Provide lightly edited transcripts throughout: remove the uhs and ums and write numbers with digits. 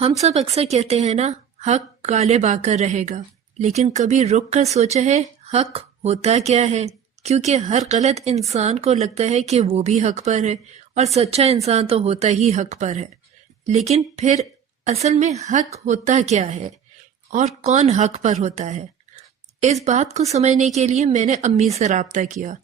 ہم سب اکثر کہتے ہیں نا، حق غالب آ کر رہے گا، لیکن کبھی رک کر سوچا ہے حق ہوتا کیا ہے؟ کیونکہ ہر غلط انسان کو لگتا ہے کہ وہ بھی حق پر ہے، اور سچا انسان تو ہوتا ہی حق پر ہے۔ لیکن پھر اصل میں حق ہوتا کیا ہے اور کون حق پر ہوتا ہے؟ اس بات کو سمجھنے کے لیے میں نے امی سے رابطہ کیا،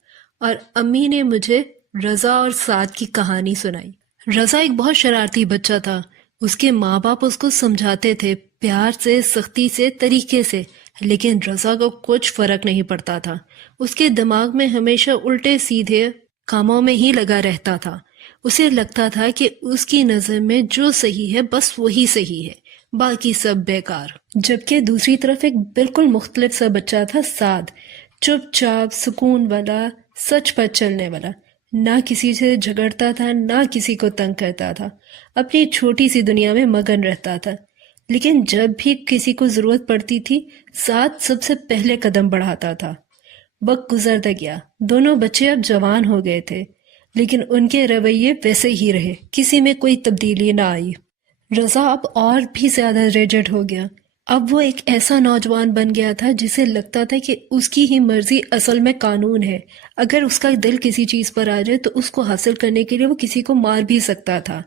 اور امی نے مجھے رضا اور سعد کی کہانی سنائی۔ رضا ایک بہت شرارتی بچہ تھا۔ اس کے ماں باپ اس کو سمجھاتے تھے، پیار سے، سختی سے، طریقے سے، لیکن رضا کو کچھ فرق نہیں پڑتا تھا۔ اس کے دماغ میں ہمیشہ الٹے سیدھے کاموں میں ہی لگا رہتا تھا۔ اسے لگتا تھا کہ اس کی نظر میں جو صحیح ہے بس وہی صحیح ہے، باقی سب بیکار۔ جبکہ دوسری طرف ایک بالکل مختلف سا بچہ تھا سعد، چپ چاپ، سکون والا، سچ پر چلنے والا، نہ کسی سے جھگڑتا تھا، نہ کسی کو تنگ کرتا تھا، اپنی چھوٹی سی دنیا میں مگن رہتا تھا۔ لیکن جب بھی کسی کو ضرورت پڑتی تھی، سعد سب سے پہلے قدم بڑھاتا تھا۔ وقت گزرتا گیا، دونوں بچے اب جوان ہو گئے تھے، لیکن ان کے رویے ویسے ہی رہے، کسی میں کوئی تبدیلی نہ آئی۔ رضا اب اور بھی زیادہ ریجڈ ہو گیا۔ اب وہ ایک ایسا نوجوان بن گیا تھا جسے لگتا تھا کہ اس کی ہی مرضی اصل میں قانون ہے۔ اگر اس کا دل کسی چیز پر آ جائے تو اس کو حاصل کرنے کے لیے وہ کسی کو مار بھی سکتا تھا،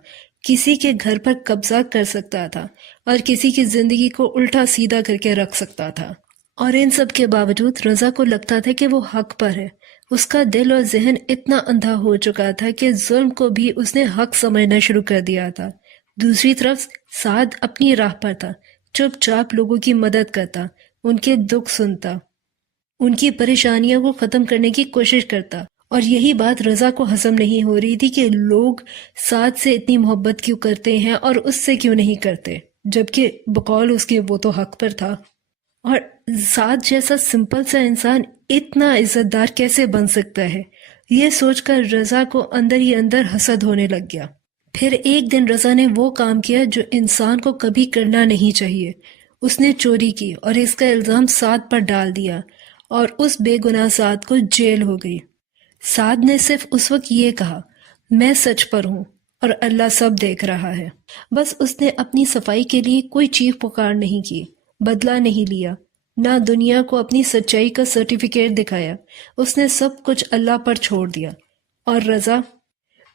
کسی کے گھر پر قبضہ کر سکتا تھا، اور کسی کی زندگی کو الٹا سیدھا کر کے رکھ سکتا تھا۔ اور ان سب کے باوجود رضا کو لگتا تھا کہ وہ حق پر ہے۔ اس کا دل اور ذہن اتنا اندھا ہو چکا تھا کہ ظلم کو بھی اس نے حق سمجھنا شروع کر دیا تھا۔ دوسری طرف سعد اپنی راہ پر تھا، چپ چاپ لوگوں کی مدد کرتا، ان کے دکھ سنتا، ان کی پریشانیوں کو ختم کرنے کی کوشش کرتا۔ اور یہی بات رضا کو ہضم نہیں ہو رہی تھی کہ لوگ سعد سے اتنی محبت کیوں کرتے ہیں اور اس سے کیوں نہیں کرتے، جبکہ بقول اس کے وہ تو حق پر تھا۔ اور سعد جیسا سمپل سا انسان اتنا عزت دار کیسے بن سکتا ہے؟ یہ سوچ کر رضا کو اندر ہی اندر حسد ہونے لگ گیا۔ پھر ایک دن رضا نے وہ کام کیا جو انسان کو کبھی کرنا نہیں چاہیے۔ اس نے چوری کی اور اس کا الزام سعد پر ڈال دیا، اور اس بے گناہ سعد کو جیل ہو گئی۔ سعد نے صرف اس وقت یہ کہا، میں سچ پر ہوں اور اللہ سب دیکھ رہا ہے۔ بس اس نے اپنی صفائی کے لیے کوئی چیخ پکار نہیں کی، بدلہ نہیں لیا، نہ دنیا کو اپنی سچائی کا سرٹیفکیٹ دکھایا۔ اس نے سب کچھ اللہ پر چھوڑ دیا۔ اور رضا،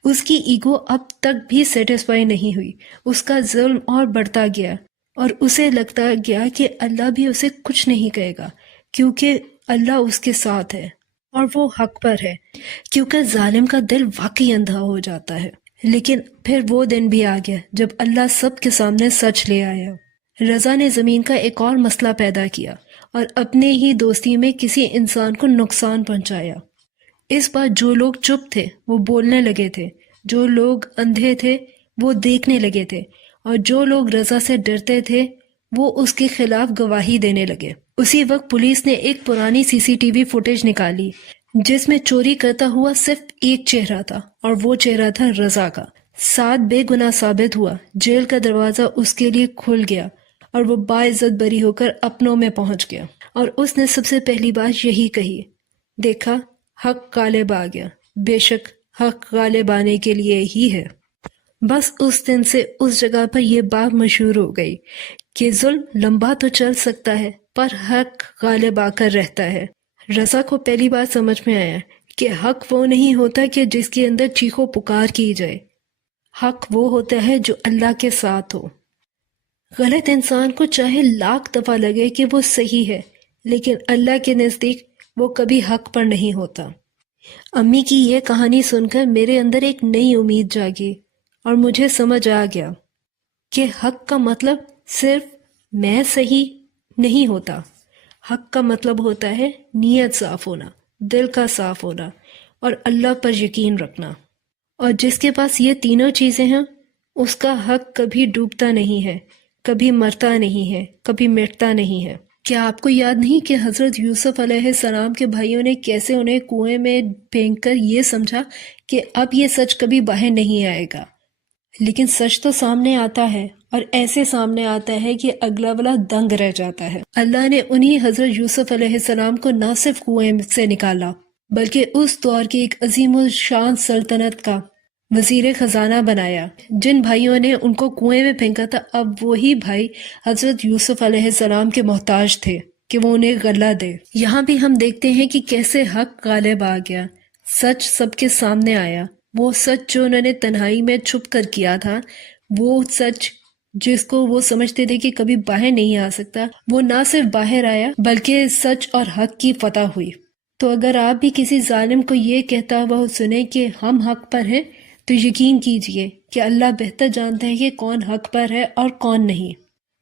اس کی ایگو اب تک بھی سیٹسفائی نہیں ہوئی۔ اس کا ظلم اور بڑھتا گیا، اور اسے لگتا گیا کہ اللہ بھی اسے کچھ نہیں کہے گا، کیونکہ اللہ اس کے ساتھ ہے اور وہ حق پر ہے، کیونکہ ظالم کا دل واقعی اندھا ہو جاتا ہے۔ لیکن پھر وہ دن بھی آ گیا جب اللہ سب کے سامنے سچ لے آیا۔ رضا نے زمین کا ایک اور مسئلہ پیدا کیا اور اپنے ہی دوستی میں کسی انسان کو نقصان پہنچایا۔ اس بار جو لوگ چپ تھے وہ بولنے لگے تھے، جو لوگ اندھے تھے وہ دیکھنے لگے تھے، اور جو لوگ رضا سے ڈرتے تھے وہ اس کے خلاف گواہی دینے لگے۔ اسی وقت پولیس نے ایک پرانی CCTV فوٹیج نکالی جس میں چوری کرتا ہوا صرف ایک چہرہ تھا، اور وہ چہرہ تھا رضا کا۔ سعد بے گناہ ثابت ہوا، جیل کا دروازہ اس کے لیے کھل گیا، اور وہ باعزت بری ہو کر اپنوں میں پہنچ گیا۔ اور اس نے سب سے پہلی بات یہی کہی، دیکھا، حق غالب آ گیا، بے شک حق غالب آنے کے لیے ہی ہے۔ بس اس دن سے اس جگہ پر یہ بات مشہور ہو گئی کہ ظلم لمبا تو چل سکتا ہے پر حق غالب آ کر رہتا ہے۔ رضا کو پہلی بار سمجھ میں آیا کہ حق وہ نہیں ہوتا کہ جس کے اندر چیخو پکار کی جائے، حق وہ ہوتا ہے جو اللہ کے ساتھ ہو۔ غلط انسان کو چاہے لاکھ دفعہ لگے کہ وہ صحیح ہے، لیکن اللہ کے نزدیک وہ کبھی حق پر نہیں ہوتا۔ امی کی یہ کہانی سن کر میرے اندر ایک نئی امید جاگی، اور مجھے سمجھ آ گیا کہ حق کا مطلب صرف میں صحیح نہیں ہوتا۔ حق کا مطلب ہوتا ہے نیت صاف ہونا، دل کا صاف ہونا، اور اللہ پر یقین رکھنا۔ اور جس کے پاس یہ تینوں چیزیں ہیں، اس کا حق کبھی ڈوبتا نہیں ہے، کبھی مرتا نہیں ہے، کبھی مٹتا نہیں ہے۔ کیا آپ کو یاد نہیں کہ حضرت یوسف علیہ السلام کے بھائیوں نے کیسے انہیں کنویں میں پھینک کر یہ سمجھا کہ اب یہ سچ کبھی باہر نہیں آئے گا؟ لیکن سچ تو سامنے آتا ہے، اور ایسے سامنے آتا ہے کہ اگلا والا دنگ رہ جاتا ہے۔ اللہ نے انہی حضرت یوسف علیہ السلام کو نہ صرف کنویں سے نکالا، بلکہ اس دور کی ایک عظیم الشان سلطنت کا وزیر خزانہ بنایا۔ جن بھائیوں نے ان کو کنویں میں پھینکا تھا، اب وہی بھائی حضرت یوسف علیہ السلام کے محتاج تھے کہ وہ انہیں غلہ دے۔ یہاں بھی ہم دیکھتے ہیں کہ کیسے حق غالب آ گیا، سچ سب کے سامنے آیا۔ وہ سچ جو انہوں نے تنہائی میں چھپ کر کیا تھا، وہ سچ جس کو وہ سمجھتے تھے کہ کبھی باہر نہیں آ سکتا، وہ نہ صرف باہر آیا بلکہ سچ اور حق کی فتح ہوئی۔ تو اگر آپ بھی کسی ظالم کو یہ کہتا ہوا سنیں کہ ہم حق پر ہیں، تو یقین کیجئے کہ اللہ بہتر جانتا ہے کہ کون حق پر ہے اور کون نہیں۔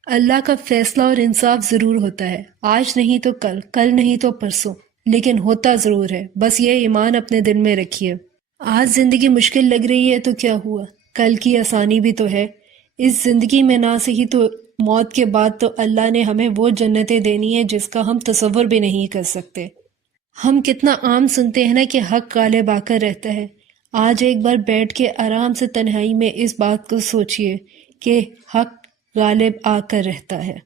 اللہ کا فیصلہ اور انصاف ضرور ہوتا ہے، آج نہیں تو کل، کل نہیں تو پرسوں، لیکن ہوتا ضرور ہے۔ بس یہ ایمان اپنے دل میں رکھیے۔ آج زندگی مشکل لگ رہی ہے تو کیا ہوا، کل کی آسانی بھی تو ہے۔ اس زندگی میں نہ صحیح تو موت کے بعد تو اللہ نے ہمیں وہ جنتیں دینی ہے جس کا ہم تصور بھی نہیں کر سکتے۔ ہم کتنا عام سنتے ہیں نا کہ حق غالب آ کر رہتا ہے۔ آج ایک بار بیٹھ کے آرام سے تنہائی میں اس بات کو سوچئے کہ حق غالب آ کر رہتا ہے۔